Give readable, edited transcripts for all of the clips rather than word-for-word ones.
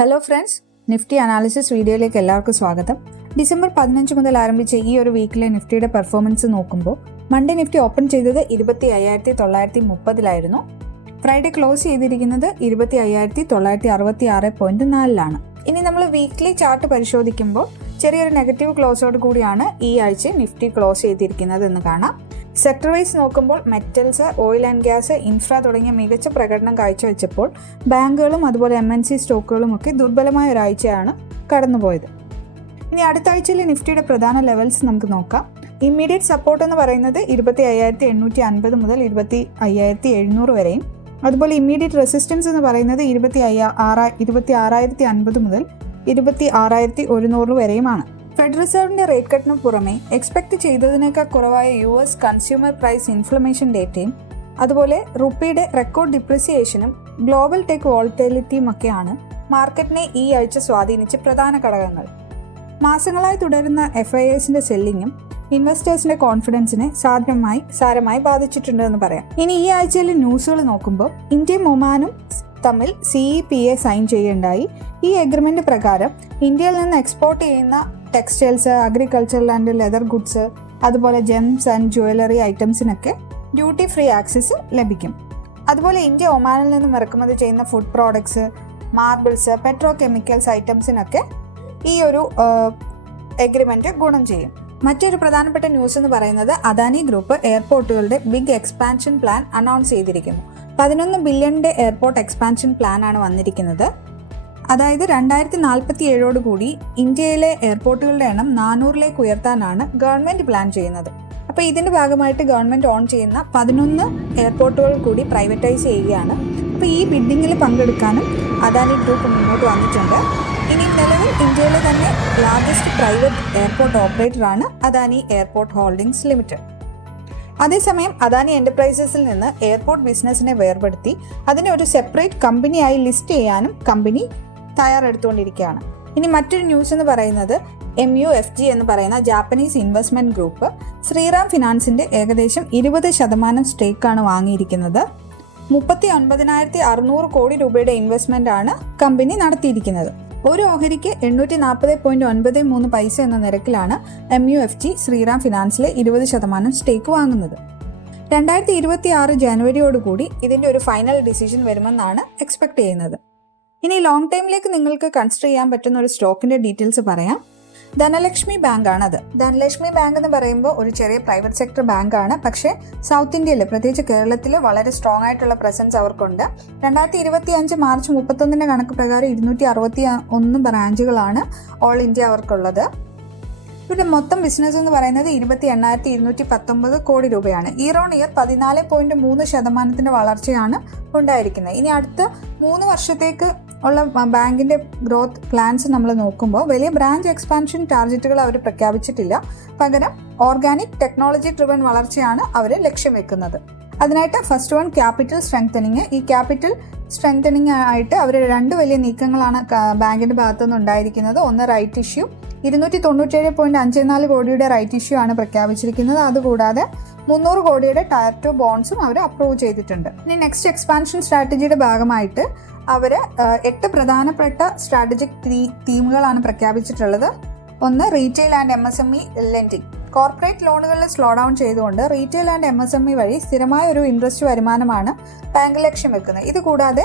Hello friends, Nifty analysis വീഡിയോയിലേക്ക് എല്ലാവർക്കും സ്വാഗതം. ഡിസംബർ 15 മുതൽ ആരംഭിച്ച ഈ ഒരു വീക്കിലെ നിഫ്റ്റിയുടെ പെർഫോമൻസ് നോക്കുമ്പോൾ മൺഡേ നിഫ്റ്റി ഓപ്പൺ ചെയ്തത് 25,930 ഫ്രൈഡേ ക്ലോസ് ചെയ്തിരിക്കുന്നത് 25,966.4. ഇനി നമ്മൾ വീക്ക്ലി ചാർട്ട് പരിശോധിക്കുമ്പോൾ ചെറിയൊരു നെഗറ്റീവ് ക്ലോസോട് കൂടിയാണ് ഈ ആഴ്ച നിഫ്റ്റി ക്ലോസ് ചെയ്തിരിക്കുന്നത് എന്ന് കാണാം. സെക്ടർ വൈസ് നോക്കുമ്പോൾ metals, oil and gas, infra തുടങ്ങിയ മികച്ച പ്രകടനം കാഴ്ചവെച്ചപ്പോൾ ബാങ്കുകളും അതുപോലെ MNC സ്റ്റോക്കുകളും ഒക്കെ ദുർബലമായ ഒരാഴ്ചയാണ് കടന്നുപോയത്. ഇനി അടുത്ത ആഴ്ചയിലെ നിഫ്റ്റിയുടെ പ്രധാന ലെവൽസ് നമുക്ക് നോക്കാം. ഇമ്മീഡിയറ്റ് സപ്പോർട്ട് എന്ന് പറയുന്നത് 25,850 മുതൽ 25,700 വരെയും, അതുപോലെ ഇമ്മീഡിയറ്റ് റെസിസ്റ്റൻസ് എന്ന് പറയുന്നത് 26,050 മുതൽ 26,100 വരെയുമാണ്. ഫെഡ് റിസർവിന്റെ റേറ്റ് കട്ടിന് പുറമെ എക്സ്പെക്ട് ചെയ്തതിനേക്കാൾ കുറവായ US കൺസ്യൂമർ പ്രൈസ് ഇൻഫ്ലമേഷൻ ഡേറ്റയും അതുപോലെ റുപ്പിയുടെ റെക്കോർഡ് ഡിപ്രിസിയേഷനും ഗ്ലോബൽ ടെക് വോളറ്റിലിറ്റിയും ഒക്കെയാണ് മാർക്കറ്റിനെ ഈ ആഴ്ച സ്വാധീനിച്ച പ്രധാന ഘടകങ്ങൾ. മാസങ്ങളായി തുടരുന്ന FISന്റെ സെല്ലിങ്ങും ഇൻവെസ്റ്റേഴ്സിന്റെ കോൺഫിഡൻസിനെ സാരമായി ബാധിച്ചിട്ടുണ്ടെന്ന് പറയാം. ഇനി ഈ ആഴ്ചയിലെ ന്യൂസുകൾ നോക്കുമ്പോൾ ഇന്ത്യയും ഒമാനും തമ്മിൽ CEPA സൈൻ ചെയ്യുകയുണ്ടായി. ഈ എഗ്രിമെന്റ് പ്രകാരം ഇന്ത്യയിൽ നിന്ന് എക്സ്പോർട്ട് ചെയ്യുന്ന textiles, agricultural and leather goods, അതുപോലെ ജെംസ് ആൻഡ് ജ്വല്ലറി ഐറ്റംസിനൊക്കെ ഡ്യൂട്ടി ഫ്രീ ആക്സസ് ലഭിക്കും. അതുപോലെ ഇന്ത്യ ഒമാനിൽ നിന്നും ഇറക്കുമതി ചെയ്യുന്ന food products, marbles, petrochemicals ഐറ്റംസിനൊക്കെ ഈ ഒരു എഗ്രിമെന്റ് ഗുണം ചെയ്യും. മറ്റൊരു പ്രധാനപ്പെട്ട ന്യൂസ് എന്ന് പറയുന്നത് അദാനി ഗ്രൂപ്പ് എയർപോർട്ടുകളുടെ ബിഗ് എക്സ്പാൻഷൻ പ്ലാൻ അനൗൺസ് ചെയ്തിരിക്കുന്നു. 11 ബില്യണിന്റെ എയർപോർട്ട് എക്സ്പാൻഷൻ പ്ലാൻ ആണ് വന്നിരിക്കുന്നത്. അതായത് 2047 കൂടി ഇന്ത്യയിലെ എയർപോർട്ടുകളുടെ എണ്ണം 400ലേക്ക് ഉയർത്താനാണ് ഗവൺമെന്റ് പ്ലാൻ ചെയ്യുന്നത്. അപ്പോൾ ഇതിന്റെ ഭാഗമായിട്ട് ഗവൺമെന്റ് ഓൺ ചെയ്യുന്ന 11 എയർപോർട്ടുകൾ കൂടി പ്രൈവറ്റൈസ് ചെയ്യുകയാണ്. അപ്പോൾ ഈ ബിഡിങ്ങിൽ പങ്കെടുക്കാനും അദാനി ഗ്രൂപ്പ് മുന്നോട്ട് വന്നിട്ടുണ്ട്. ഇനി നിലവിൽ ഇന്ത്യയിലെ തന്നെ ലാർജസ്റ്റ് പ്രൈവറ്റ് എയർപോർട്ട് ഓപ്പറേറ്റർ ആണ് അദാനി എയർപോർട്ട് ഹോൾഡിംഗ്സ് ലിമിറ്റഡ്. അതേസമയം അദാനി എന്റർപ്രൈസസിൽ നിന്ന് എയർപോർട്ട് ബിസിനസിനെ വേർപെടുത്തി അതിനെ ഒരു സെപ്പറേറ്റ് കമ്പനിയായി ലിസ്റ്റ് ചെയ്യാനും കമ്പനി തയ്യാറെടുത്തുകൊണ്ടിരിക്കുകയാണ്. ഇനി മറ്റൊരു ന്യൂസ് എന്ന് പറയുന്നത് MUFG എന്ന് പറയുന്ന ജാപ്പനീസ് ഇൻവെസ്റ്റ്മെന്റ് ഗ്രൂപ്പ് ശ്രീറാം ഫിനാൻസിന്റെ ഏകദേശം 20% സ്റ്റേക്കാണ് വാങ്ങിയിരിക്കുന്നത്. 39,600 കോടി രൂപയുടെ ഇൻവെസ്റ്റ്മെന്റ് ആണ് കമ്പനി നടത്തിയിരിക്കുന്നത്. ഒരു ഓഹരിക്ക് 840.93 പൈസ എന്ന നിരക്കിലാണ് MUFG ശ്രീറാം ഫിനാൻസിലെ 20% സ്റ്റേക്ക് വാങ്ങുന്നത്. 2026 ജനുവരിയോടുകൂടി ഇതിന്റെ ഒരു ഫൈനൽ ഡിസിഷൻ വരുമെന്നാണ് എക്സ്പെക്ട് ചെയ്യുന്നത്. ഇനി ലോങ് ടൈമിലേക്ക് നിങ്ങൾക്ക് കൺസിഡർ ചെയ്യാൻ പറ്റുന്ന ഒരു സ്റ്റോക്കിന്റെ ഡീറ്റെയിൽസ് പറയാം. ധനലക്ഷ്മി ബാങ്ക് ആണത്. ധനലക്ഷ്മി ബാങ്ക് എന്ന് പറയുമ്പോൾ ഒരു ചെറിയ പ്രൈവറ്റ് സെക്ടർ ബാങ്ക് ആണ്. പക്ഷേ സൗത്ത് ഇന്ത്യയിൽ, പ്രത്യേകിച്ച് കേരളത്തിൽ വളരെ സ്ട്രോങ് ആയിട്ടുള്ള പ്രസൻസ് അവർക്കുണ്ട്. 2025 മാർച്ച് 31 കണക്ക് പ്രകാരം 261 ബ്രാഞ്ചുകളാണ് ഓൾ ഇന്ത്യ അവർക്കുള്ളത്. ഇവരുടെ മൊത്തം ബിസിനസ് എന്ന് പറയുന്നത് 28,219 കോടി രൂപയാണ്. ഇയർ ഓൺ ഇയർ 14.3% വളർച്ചയാണ് ഉണ്ടായിരിക്കുന്നത്. ഇനി അടുത്ത 3 വർഷത്തേക്ക് ഉള്ള ബാങ്കിന്റെ ഗ്രോത്ത് പ്ലാൻസ് നമ്മൾ നോക്കുമ്പോൾ വലിയ ബ്രാഞ്ച് എക്സ്പാൻഷൻ ടാർഗറ്റുകൾ അവർ പ്രഖ്യാപിച്ചിട്ടില്ല. പകരം ഓർഗാനിക് ടെക്നോളജി ഡ്രിവൻ വളർച്ചയാണ് അവർ ലക്ഷ്യം വെക്കുന്നത്. അതിനായിട്ട് ഫസ്റ്റ് വൺ ക്യാപിറ്റൽ സ്ട്രെങ്തനിങ്. ഈ ക്യാപിറ്റൽ സ്ട്രെങ്തനിങ് ആയിട്ട് അവർ 2 വലിയ നീക്കങ്ങളാണ് ബാങ്കിന്റെ ഭാഗത്തുനിന്ന് ഉണ്ടായിരിക്കുന്നത്. ഒന്ന് റൈറ്റ് ഇഷ്യൂ, 297.54 കോടിയുടെ റൈറ്റ് ഇഷ്യൂ ആണ് പ്രഖ്യാപിച്ചിരിക്കുന്നത്. അതുകൂടാതെ 300 കോടിയുടെ ടയർ 2 ബോൺസും അവർ അപ്രൂവ് ചെയ്തിട്ടുണ്ട്. ഇനി നെക്സ്റ്റ് എക്സ്പാൻഷൻ സ്ട്രാറ്റജിയുടെ ഭാഗമായിട്ട് അവർ 8 പ്രധാനപ്പെട്ട സ്ട്രാറ്റജിക് തീമുകളാണ് പ്രഖ്യാപിച്ചിട്ടുള്ളത്. ഒന്ന് retail and MSME lending. Corporate ലോണുകളിൽ സ്ലോ ഡൗൺ ചെയ്തുകൊണ്ട് റീറ്റെയിൽ ആൻഡ് MSME വഴി സ്ഥിരമായ ഒരു ഇൻട്രസ്റ്റ് വരുമാനമാണ് ബാങ്ക് ലക്ഷ്യം വെക്കുന്നത്. ഇത് കൂടാതെ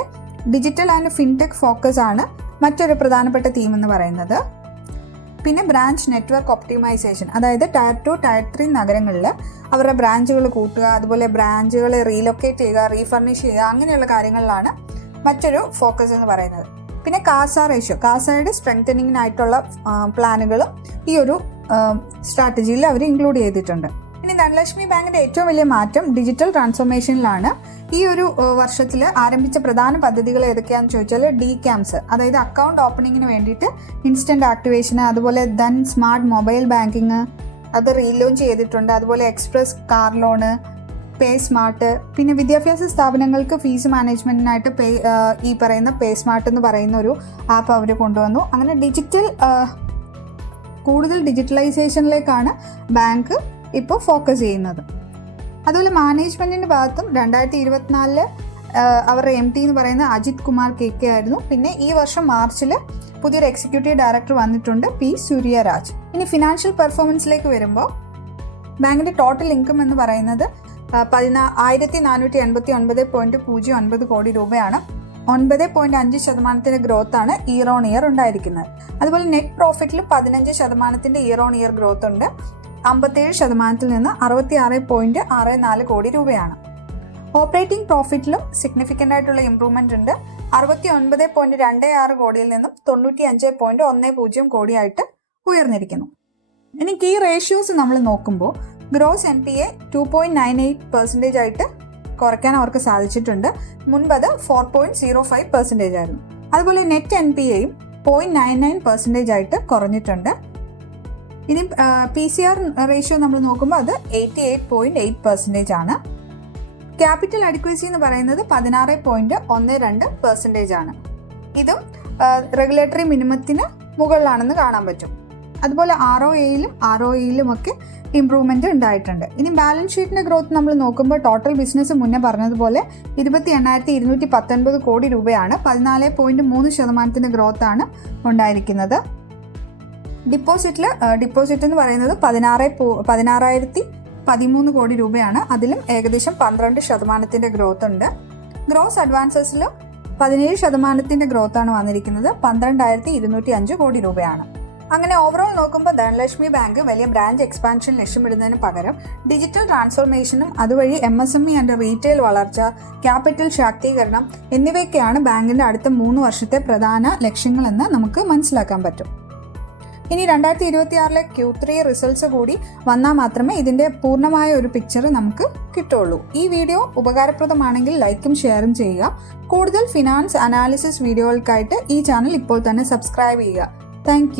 ഡിജിറ്റൽ ആൻഡ് ഫിൻടെക് ഫോക്കസ് ആണ് മറ്റൊരു പ്രധാനപ്പെട്ട തീം എന്ന് പറയുന്നത്. പിന്നെ ബ്രാഞ്ച് നെറ്റ്വർക്ക് ഒപ്റ്റിമൈസേഷൻ, അതായത് ടയർ 2, ടയർ 3 നഗരങ്ങളിൽ അവരുടെ ബ്രാഞ്ചുകൾ കൂട്ടുക, അതുപോലെ ബ്രാഞ്ചുകൾ റീലൊക്കേറ്റ് ചെയ്യുക, റീഫർണിഷ് ചെയ്യുക, അങ്ങനെയുള്ള കാര്യങ്ങളിലാണ് മറ്റൊരു ഫോക്കസ് എന്ന് പറയുന്നത്. പിന്നെ കാസ റേഷ്യോ, കാസയുടെ സ്ട്രെങ്തനിങ്ങിനായിട്ടുള്ള പ്ലാനുകളും ഈ ഒരു സ്ട്രാറ്റജിയിൽ അവർ ഇൻക്ലൂഡ് ചെയ്തിട്ടുണ്ട്. ഇനി ധനലക്ഷ്മി ബാങ്കിന്റെ ഏറ്റവും വലിയ മാറ്റം ഡിജിറ്റൽ ട്രാൻസ്ഫോർമേഷനിലാണ്. ഈ ഒരു വർഷത്തിൽ ആരംഭിച്ച പ്രധാന പദ്ധതികൾ ഏതൊക്കെയാണെന്ന് ചോദിച്ചാൽ DCAMS, അതായത് അക്കൗണ്ട് ഓപ്പണിങ്ങിന് വേണ്ടിയിട്ട് ഇൻസ്റ്റന്റ് ആക്ടിവേഷൻ, അതുപോലെ ധൻ സ്മാർട്ട് മൊബൈൽ ബാങ്കിങ് അത് റീലോഞ്ച് ചെയ്തിട്ടുണ്ട്. അതുപോലെ എക്സ്പ്രസ് കാർ ലോണ്, പേ സ്മാർട്ട്, പിന്നെ വിദ്യാഭ്യാസ സ്ഥാപനങ്ങൾക്ക് ഫീസ് മാനേജ്മെന്റിനായിട്ട് ഈ പറയുന്ന പേ സ്മാർട്ട് എന്ന് പറയുന്ന ഒരു ആപ്പ് അവർ കൊണ്ടുവന്നു. അങ്ങനെ കൂടുതൽ ഡിജിറ്റലൈസേഷനിലേക്കാണ് ബാങ്ക് ഇപ്പോൾ ഫോക്കസ് ചെയ്യുന്നത്. അതുപോലെ മാനേജ്മെന്റിന്റെ ഭാഗത്തും 2024 അവരുടെ MD എന്ന് പറയുന്നത് അജിത് കുമാർ KK ആയിരുന്നു. പിന്നെ ഈ വർഷം മാർച്ചിൽ പുതിയൊരു എക്സിക്യൂട്ടീവ് ഡയറക്ടർ വന്നിട്ടുണ്ട്, P. സൂര്യരാജ്. ഇനി ഫിനാൻഷ്യൽ പെർഫോമൻസിലേക്ക് വരുമ്പോൾ ബാങ്കിൻ്റെ ടോട്ടൽ ഇൻകം എന്ന് പറയുന്നത് 1489.09 കോടി രൂപയാണ്. 9.5% ഗ്രോത്താണ് ഇയർ ഓൺ ഇയർ ഉണ്ടായിരിക്കുന്നത്. അതുപോലെ നെറ്റ് പ്രോഫിറ്റിൽ 15% ഇയർ ഓൺ ഇയർ ഗ്രോത്ത് ഉണ്ട്. 57% നിന്ന് 66.64 കോടി രൂപയാണ്. ഓപ്പറേറ്റിംഗ് പ്രോഫിറ്റിലും സിഗ്നിഫിക്കൻ്റ് ആയിട്ടുള്ള ഇംപ്രൂവ്മെന്റ് ഉണ്ട്. 69.26 കോടിയിൽ നിന്നും 95.10 കോടിയായിട്ട് ഉയർന്നിരിക്കുന്നു. ഇനി കീ റേഷ്യോസ് നമ്മൾ നോക്കുമ്പോൾ ഗ്രോസ് NPA 2.98% ആയിട്ട് കുറയ്ക്കാൻ അവർക്ക് സാധിച്ചിട്ടുണ്ട്. മുൻപത് 4.05% ആയിരുന്നു. അതുപോലെ നെറ്റ് NPAയും 0.99% ആയിട്ട് കുറഞ്ഞിട്ടുണ്ട്. ഇനി PCR റേഷ്യോ നമ്മൾ നോക്കുമ്പോൾ അത് 88.8% ആണ്. ക്യാപിറ്റൽ അഡിക്വസി എന്ന് പറയുന്നത് 16.12% ആണ്. ഇതും റെഗുലേറ്ററി മിനിമത്തിന് മുകളിലാണെന്ന് കാണാൻ പറ്റും. അതുപോലെ ROAയിലും ഒക്കെ ഇംപ്രൂവ്മെന്റ് ഉണ്ടായിട്ടുണ്ട്. ഇനി ബാലൻസ് ഷീറ്റിന്റെ ഗ്രോത്ത് നമ്മൾ നോക്കുമ്പോൾ ടോട്ടൽ ബിസിനസ് മുന്നേ പറഞ്ഞതുപോലെ 28,219 കോടി രൂപയാണ്. 14.3% ഗ്രോത്ത് ആണ് ഉണ്ടായിരിക്കുന്നത്. ഡിപ്പോസിറ്റ് എന്ന് പറയുന്നത് 16,013 കോടി രൂപയാണ്. അതിലും ഏകദേശം 12% ഗ്രോത്ത് ഉണ്ട്. ഗ്രോസ് അഡ്വാൻസസിൽ 17% ഗ്രോത്താണ് വന്നിരിക്കുന്നത്. 12,205 കോടി രൂപയാണ്. അങ്ങനെ ഓവറോൾ നോക്കുമ്പോൾ ധനലക്ഷ്മി ബാങ്ക് വലിയ ബ്രാഞ്ച് എക്സ്പാൻഷൻ ലക്ഷ്യമിടുന്നതിന് പകരം ഡിജിറ്റൽ ട്രാൻസ്ഫോർമേഷനും അതുവഴി MSME ആൻഡ് റീറ്റെയിൽ വളർച്ച, ക്യാപിറ്റൽ ശാക്തീകരണം എന്നിവയൊക്കെയാണ് ബാങ്കിന്റെ അടുത്ത 3 വർഷത്തെ പ്രധാന ലക്ഷ്യങ്ങളെന്ന് നമുക്ക് മനസ്സിലാക്കാൻ പറ്റും. ഇനി 2026 Q3 റിസൾട്ട്സ് കൂടി വന്നാൽ മാത്രമേ ഇതിന്റെ പൂർണ്ണമായ ഒരു പിക്ചർ നമുക്ക് കിട്ടുള്ളൂ. ഈ വീഡിയോ ഉപകാരപ്രദമാണെങ്കിൽ ലൈക്കും ഷെയറും ചെയ്യുക. കൂടുതൽ ഫിനാൻസ് അനാലിസിസ് വീഡിയോകൾക്കായിട്ട് ഈ ചാനൽ ഇപ്പോൾ തന്നെ സബ്സ്ക്രൈബ് ചെയ്യുക. താങ്ക്